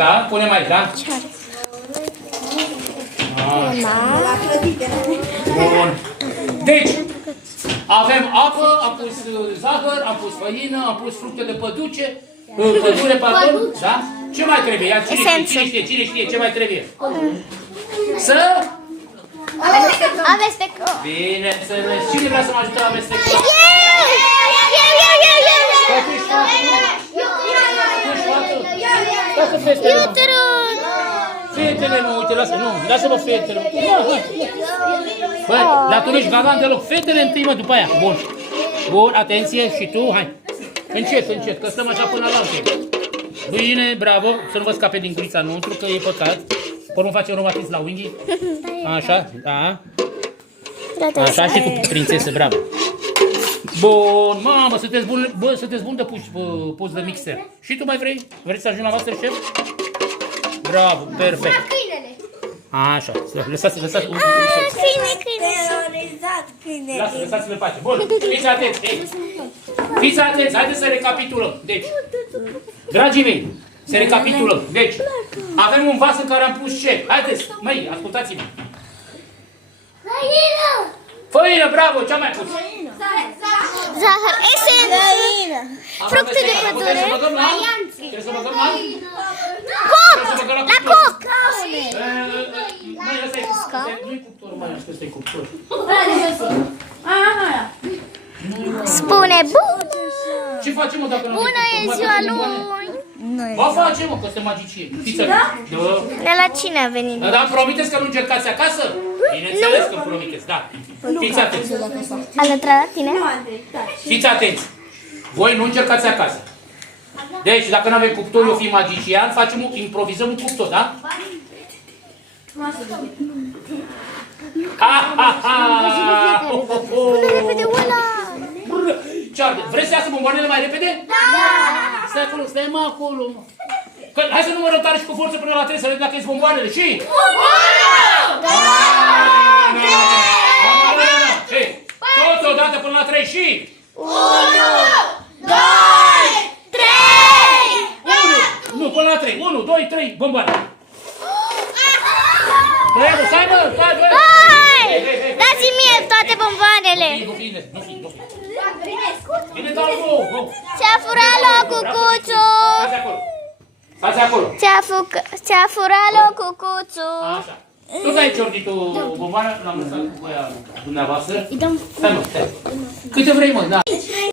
Da, punem aici, da? Bun. Deci, avem apă, am pus zahăr, am pus făină, am pus fructe de pădure, pardon, da? Ce mai trebuie? Ia, cine știe, ce mai trebuie? Să... Amestecăm. Bineînțeles. Cine vrea să mă ajute la amestecăm? Eu te rog. Fetele, mă, uite, lasă-mă fetele. Băi, dar tu nu ești galant deloc. Fetele întâi, mă, după aia. Bun. Bun, atenție, și tu, hai. Încet, că stăm așa până la altă. Bine, bravo, să nu vă scape din gurița nostru, că e păcat. Până nu facem romatism la unghii. Așa, da. Așa și cu prințesă, bravo. Bun, mamă, sunteți bun de pus de mixer. Și tu mai vrei? Vrei să ajungi la Masterchef? Bravo, perfect. Așa, lăsați. Lăsați-le pace. Bun, fiți atenți. Fiți atenți, haideți să recapitulăm. Deci, dragii mei, să recapitulăm. Deci, avem un vas în care am pus ce? Haideți, măi, ascultați-mă. Făină, bravo, ce-am mai pus? Zahăr, esență, fructe de pădure. Trebuie să băgăm la? Coc! La coc! Măi, ăsta e cuptor. Nu-i cuptor, mai ăsta e cuptor. Spune bună! Ce facem, mă, dacă nu Bună e ziua lui! Vă facem, mă, că suntem magicieni. Fiți atenți. De la cine a venit? Dar îmi promiteți că nu încercați acasă? Bineînțeles că îmi promiteți, da. Fiți atenți. A intrat la tine? Fiți atenți. Voi nu încercați acasă. Deci, dacă nu avem cuptor, eu fi magician, improvizăm un cuptor, da? Repede, ăla! Vreți să iasă bomboanele mai repede? Da! Stai acolo, stai mă acolo. Hai să numărăm tare și cu forță până la 3 să vedem dacă ies bomboanele. Și? 1! 2! Toți odată până la 3 și? 1! 2! 3! 1! Nu, până la 3. 1, 2, 3, bomboane. Stai mă, stai, băi! Dați-mi mie toate bomboanele! Nu fi. Bine, dau go! Ți-a furat locul, Cuțu! Stați acolo! Ți-a furat locul, Cuțu! Așa. Tu dai ciorditul bomboană, l-am lăsat cu aia dumneavoastră. Stai mă, stai. Câte vrei, mă, da.